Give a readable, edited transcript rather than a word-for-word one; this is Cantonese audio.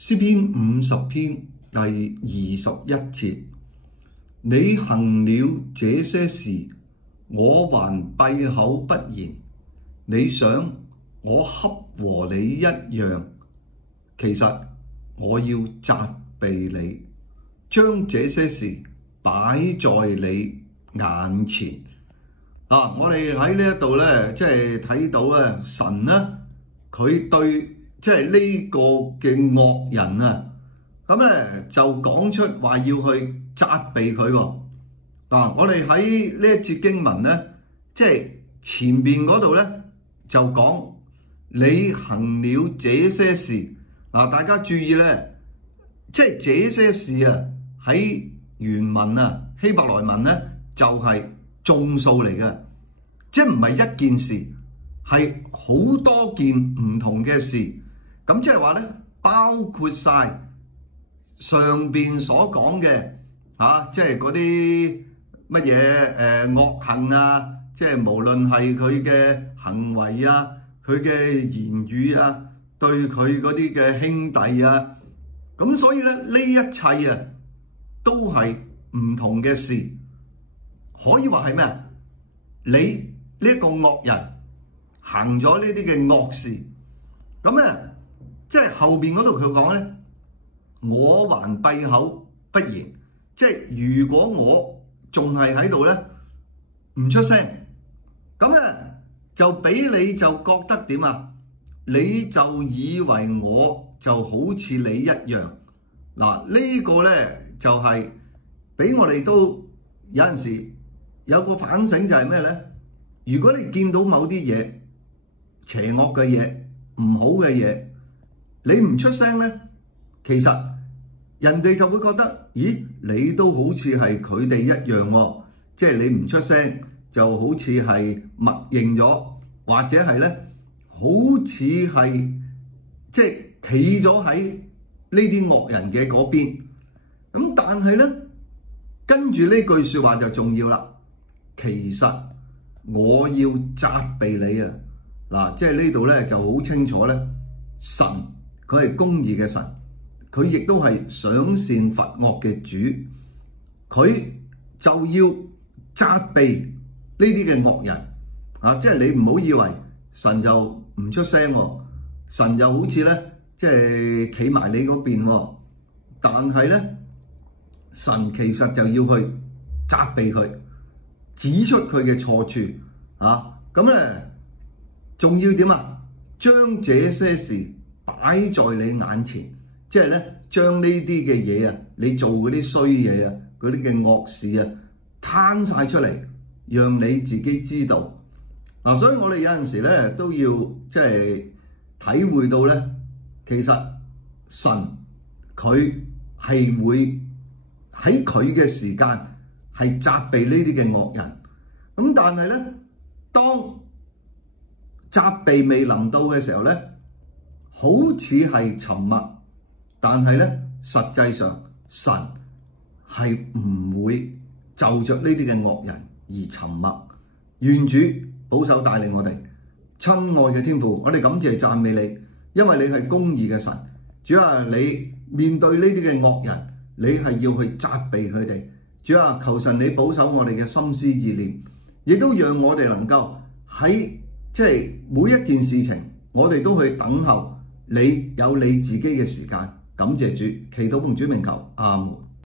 詩篇50篇第21節，你行了這些事，我還閉口不言。你想我恰和你一樣，其實我要責備你，將這些事擺在你眼前。我哋喺呢一度咧，即係睇到咧，神咧佢對即係呢個嘅惡人啊，咁咧就講出話要去責備佢喎。我哋喺呢一節經文咧，即係前邊嗰度咧就講你行了這些事。大家注意咧，即係這些事啊，喺原文啊希伯來文咧就係眾數嚟嘅，即係唔係一件事，係好多件唔同嘅事。咁即係話咧，包括晒上邊所講嘅即係嗰啲乜嘢惡行啊，即係無論係佢嘅行為啊，佢嘅言語啊，對佢嗰啲嘅兄弟啊，咁所以咧呢一切啊都係唔同嘅事，可以話係咩啊？你呢一個惡人行咗呢啲嘅惡事，咁咧。即係後邊嗰度佢講咧，我還閉口不言。即係如果我仲係喺度咧，唔出聲，咁咧就俾你就覺得點啊？你就以為我就好似你一樣。呢個咧就係俾我哋都有陣時有個反省，就係咩咧？如果你見到某啲嘢邪惡嘅嘢、唔好嘅嘢，你唔出聲咧，其實人哋就會覺得，咦，你都好似係佢哋一樣喎。即係你唔出聲，就好似係默認咗，或者係咧，好似係即係企咗喺呢啲惡人嘅嗰邊。咁但係咧，跟住呢句説話就重要啦。其實我要責備你啊！即係呢度咧就好清楚咧，神。佢係公義嘅神，佢亦都係賞善罰惡嘅主，佢就要責備呢啲嘅惡人即係你唔好以為神就唔出聲喎，神就好似咧即係企埋你嗰邊喎，但係咧神其實就要去責備佢，指出佢嘅錯處咁咧仲要點啊？將這些事擺在你眼前，即係咧將呢啲嘅嘢啊，你做嗰啲衰嘢啊，嗰啲嘅惡事啊，攤晒出嚟，讓你自己知道。所以我哋有陣時咧都要即係體會到咧，其實神佢係會喺佢嘅時間係責備呢啲嘅惡人。咁但係咧，當責備未臨到嘅時候咧，好似係沉默，但係咧實際上神係唔會就着呢啲嘅惡人而沉默。願主保守帶領我哋，親愛嘅天父，我哋感謝讚美你，因為你係公義嘅神。主啊，你面對呢啲嘅惡人，你係要去責備佢哋。主啊，求神你保守我哋嘅心思意念，亦都讓我哋能夠喺即係每一件事情，我哋都去等候。你有你自己嘅時間，感謝主，祈禱奉主名求，阿門。